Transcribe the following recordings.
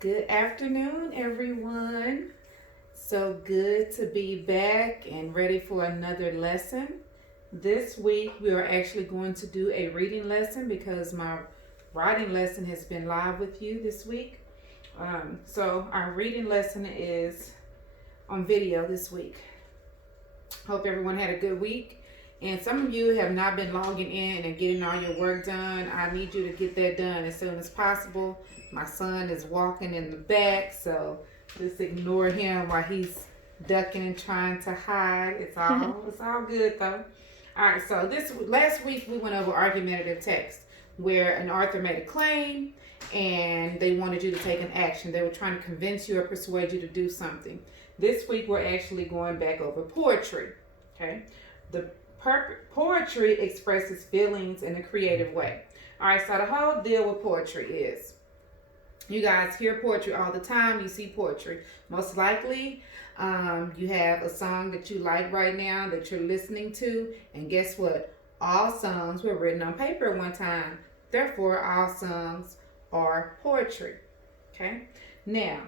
Good afternoon, everyone. So good to be back and ready for another lesson. This week, we are actually going to do a reading lesson because my writing lesson has been live with you this week. So, our reading lesson is on video this week. Hope everyone had a good week. And some of you have not been logging in and getting all your work done. I need you to get that done as soon as possible. My son is walking in the back, so just ignore him while he's ducking and trying to hide. It's all good though. All right, so this last week we went over argumentative text, where an author made a claim and they wanted you to take an action. They were trying to convince you or persuade you to do something. This week we're actually going back over poetry. Okay, the poetry expresses feelings in a creative way. All right, so the whole deal with poetry is you guys hear poetry all the time. You see poetry. Most likely, you have a song that you like right now that you're listening to. And guess what? All songs were written on paper at one time. Therefore, all songs are poetry. Okay? Now,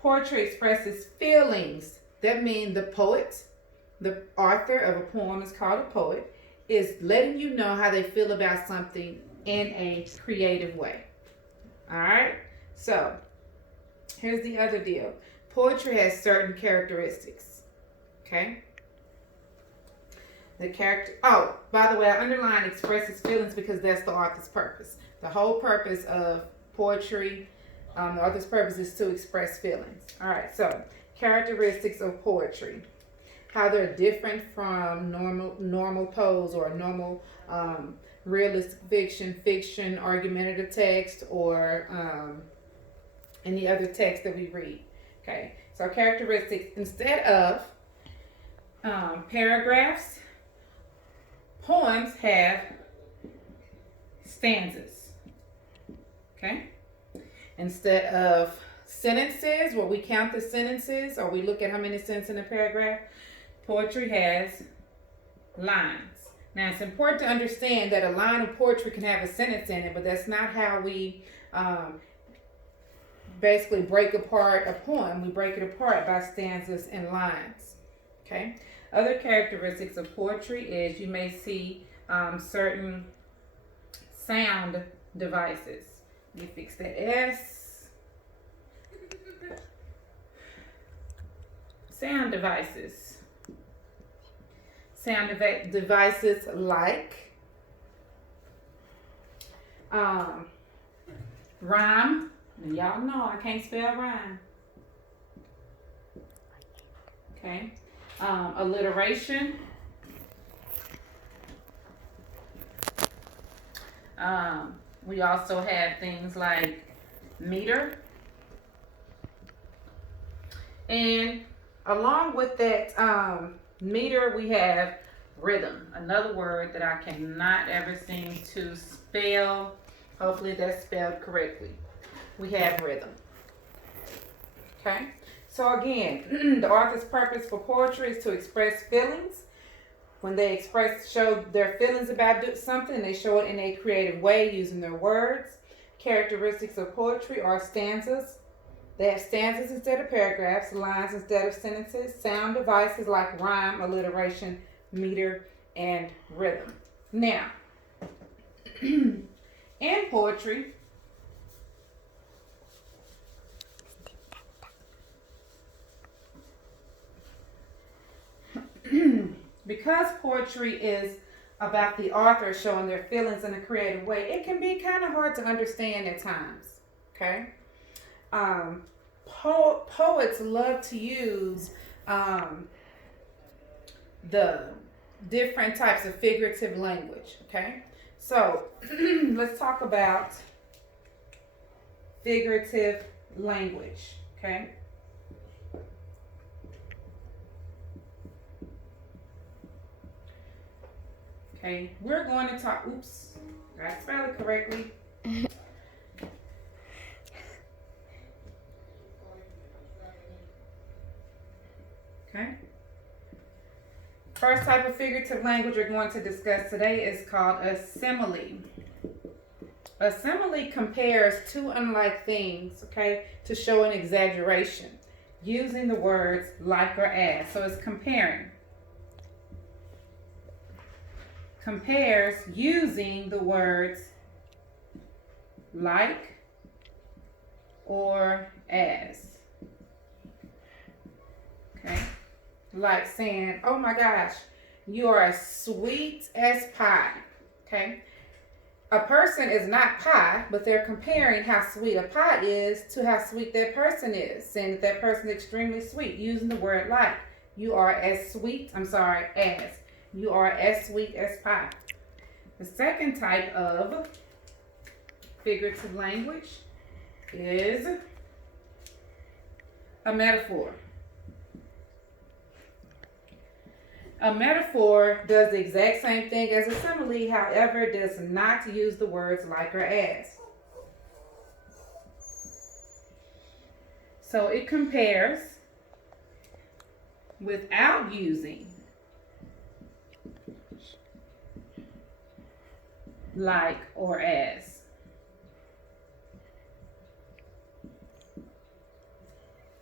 poetry expresses feelings. That means the author of a poem is called a poet, is letting you know how they feel about something in a creative way. All right, so here's the other deal. Poetry has certain characteristics. Okay. By the way, I underline expresses feelings because that's the author's purpose. The whole purpose of poetry, the author's purpose is to express feelings. All right, so characteristics of poetry, how they're different from normal prose or normal realistic fiction, argumentative text, or any other text that we read. Okay, so characteristics, instead of paragraphs, poems have stanzas. Okay, instead of sentences where we count the sentences or we look at how many sentences in a paragraph, poetry has lines. Now, it's important to understand that a line of poetry can have a sentence in it, but that's not how we basically break apart a poem. We break it apart by stanzas and lines. Okay? Other characteristics of poetry is you may see certain sound devices. Let me fix that S. Sound devices. Sound devices like rhyme. Y'all know I can't spell rhyme. Okay. Alliteration. We also have things like meter. And along with that meter, we have rhythm, another word that I cannot ever seem to spell. Hopefully that's spelled correctly. We have rhythm. Okay, so again, the author's purpose for poetry is to express feelings. When they show their feelings about something, they show it in a creative way using their words. Characteristics of poetry are stanzas. They have stanzas instead of paragraphs, lines instead of sentences, sound devices like rhyme, alliteration, meter, and rhythm. Now, in poetry, because poetry is about the author showing their feelings in a creative way, it can be kind of hard to understand at times. Okay? Poets love to use the different types of figurative language. Okay, so let's talk about figurative language. Okay, we're going to talk. Oops, gotta spell it correctly. Okay. First type of figurative language we're going to discuss today is called a simile. A simile compares two unlike things, okay, to show an exaggeration, using the words like or as. So it's comparing. Compares using the words like or as. Okay? Like saying, oh my gosh, you are as sweet as pie. Okay? A person is not pie, but they're comparing how sweet a pie is to how sweet that person is, saying that person is extremely sweet, using the word like. You are as sweet, as. You are as sweet as pie. The second type of figurative language is a metaphor. A metaphor does the exact same thing as a simile, however, does not use the words like or as. So it compares without using like or as.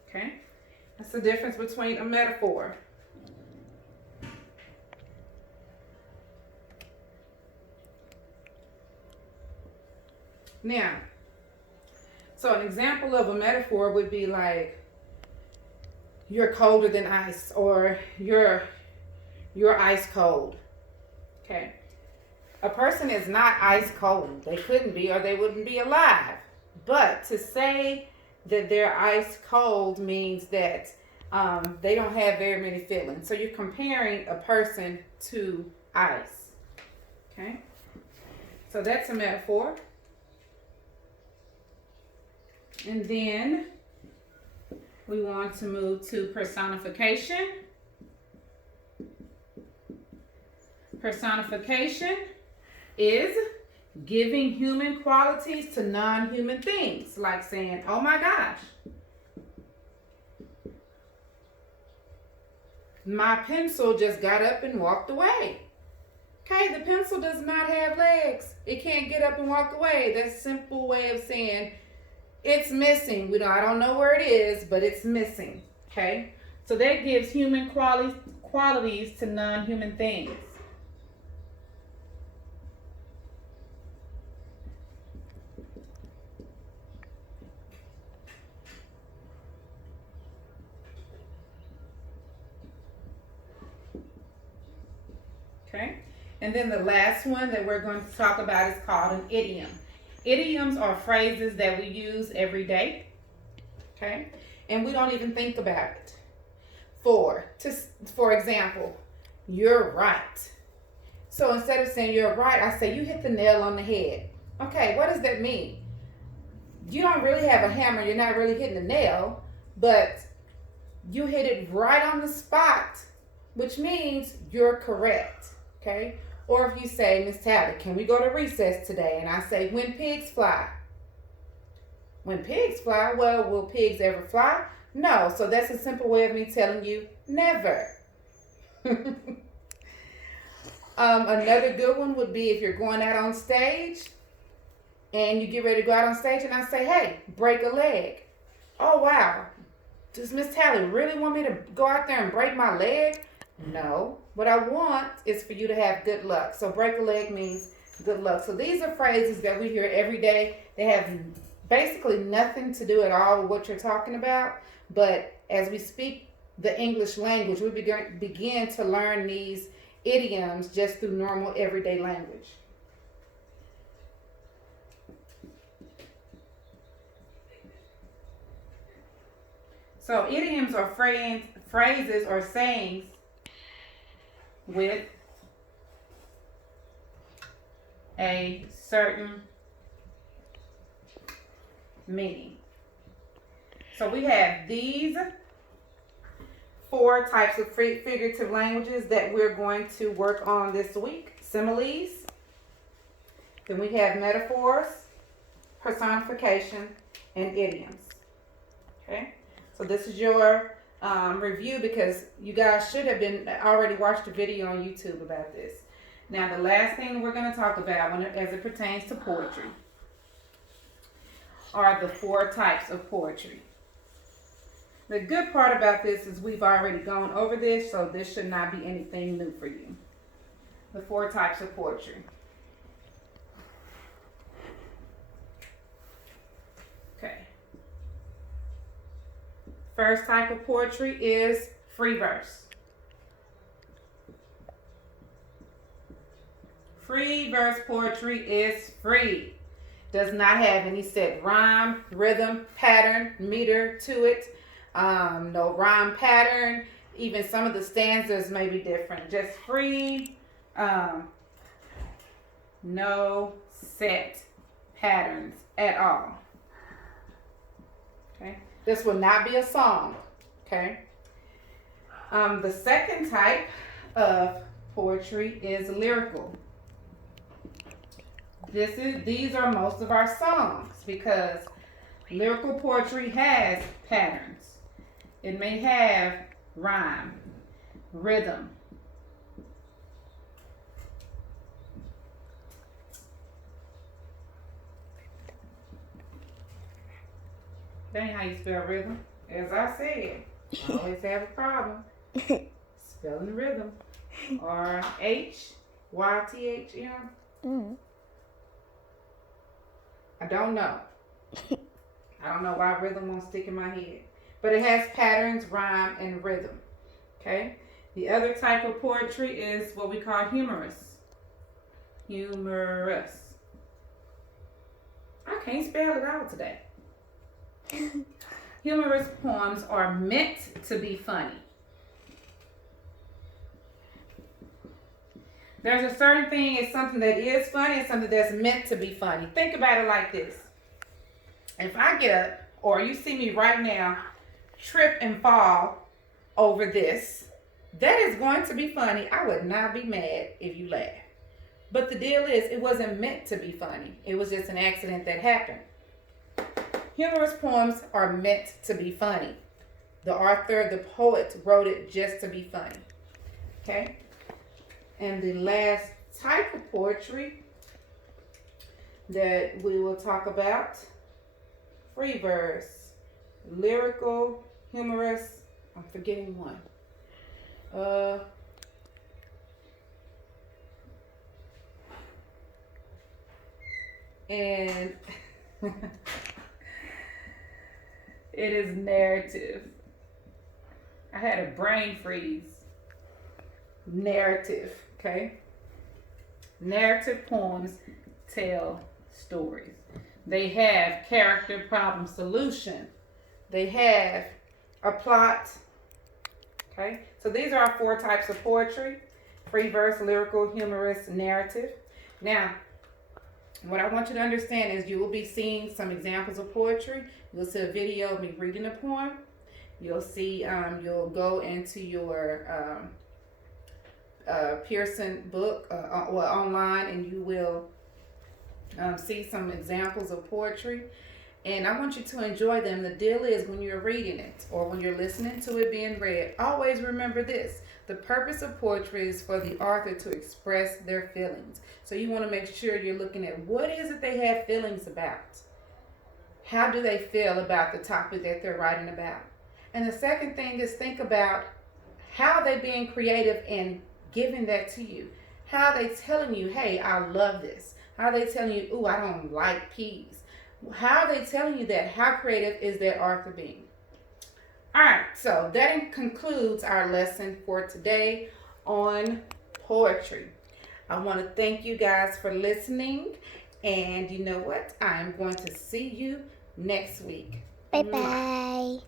Okay? That's the difference between a metaphor. Now, so an example of a metaphor would be like, you're colder than ice, or you're ice cold. Okay. A person is not ice cold. They couldn't be, or they wouldn't be alive. But to say that they're ice cold means that they don't have very many feelings. So you're comparing a person to ice. Okay. So that's a metaphor. And then we want to move to personification. Personification is giving human qualities to non-human things, like saying, oh my gosh, my pencil just got up and walked away. Okay, the pencil does not have legs. It can't get up and walk away. That's a simple way of saying it's missing. I don't know where it is, but it's missing. Okay, so that gives human qualities to non-human things. Okay, and then the last one that we're going to talk about is called an idiom. Idioms are phrases that we use every day, okay, and we don't even think about it. For example, you're right. So instead of saying you're right, I say you hit the nail on the head. Okay, what does that mean? You don't really have a hammer, you're not really hitting the nail, but you hit it right on the spot, which means you're correct. Okay? Or if you say, Miss Tally, can we go to recess today? And I say, when pigs fly. When pigs fly? Well, will pigs ever fly? No. So that's a simple way of me telling you, never. Another good one would be if you're going out on stage and you get ready to go out on stage and I say, hey, break a leg. Oh, wow. Does Miss Tally really want me to go out there and break my leg? No. What I want is for you to have good luck. So break a leg means good luck. So these are phrases that we hear every day. They have basically nothing to do at all with what you're talking about. But as we speak the English language, we begin to learn these idioms just through normal everyday language. So idioms are phrases or sayings with a certain meaning. So we have these 4 types of figurative languages that we're going to work on this week. Similes, then we have metaphors, personification, and idioms. Okay, so this is your review because you guys should have been already watched a video on YouTube about this. Now the last thing we're going to talk about as it pertains to poetry. are the 4 types of poetry. The good part about this is we've already gone over this, so this should not be anything new for you. The 4 types of poetry. Okay. First type of poetry is free verse. Free verse poetry is free. Does not have any set rhyme, rhythm, pattern, meter to it. No rhyme pattern. Even some of the stanzas may be different. Just free. No set patterns at all. Okay. This will not be a song. Okay. The second type of poetry is lyrical. These are most of our songs because lyrical poetry has patterns. It may have rhyme, rhythm. That ain't how you spell rhythm. As I said, I always have a problem spelling rhythm. Or H-Y-T-H-M. I don't know. I don't know why rhythm won't stick in my head. But it has patterns, rhyme, and rhythm. Okay? The other type of poetry is what we call humorous. Humorous. I can't spell it out today. Humorous poems are meant to be funny. There's a certain thing, it's something that is funny and something that's meant to be funny. Think about it like this. If I get up, or you see me right now, trip and fall over this, that is going to be funny. I would not be mad if you laugh. But the deal is, it wasn't meant to be funny. It was just an accident that happened. Humorous poems are meant to be funny. The author, the poet, wrote it just to be funny. Okay? And the last type of poetry that we will talk about, free verse, lyrical, humorous, I'm forgetting one. And it is narrative. I had a brain freeze. Narrative, okay? Narrative poems tell stories. They have character, problem, solution. They have a plot, okay? So these are our 4 types of poetry: free verse, lyrical, humorous, narrative. Now, what I want you to understand is you will be seeing some examples of poetry. You'll see a video of me reading a poem. You'll see, you'll go into your Pearson book online, and you will see some examples of poetry. And I want you to enjoy them. The deal is, when you're reading it or when you're listening to it being read, always remember this. The purpose of poetry is for the author to express their feelings. So you want to make sure you're looking at what is it they have feelings about. How do they feel about the topic that they're writing about? And the second thing is, think about how they being creative in giving that to you. How they telling you, hey, I love this. How they telling you, ooh, I don't like peas. How are they telling you that? How creative is that author being? All right, so that concludes our lesson for today on poetry. I want to thank you guys for listening. And you know what? I'm going to see you next week. Bye-bye.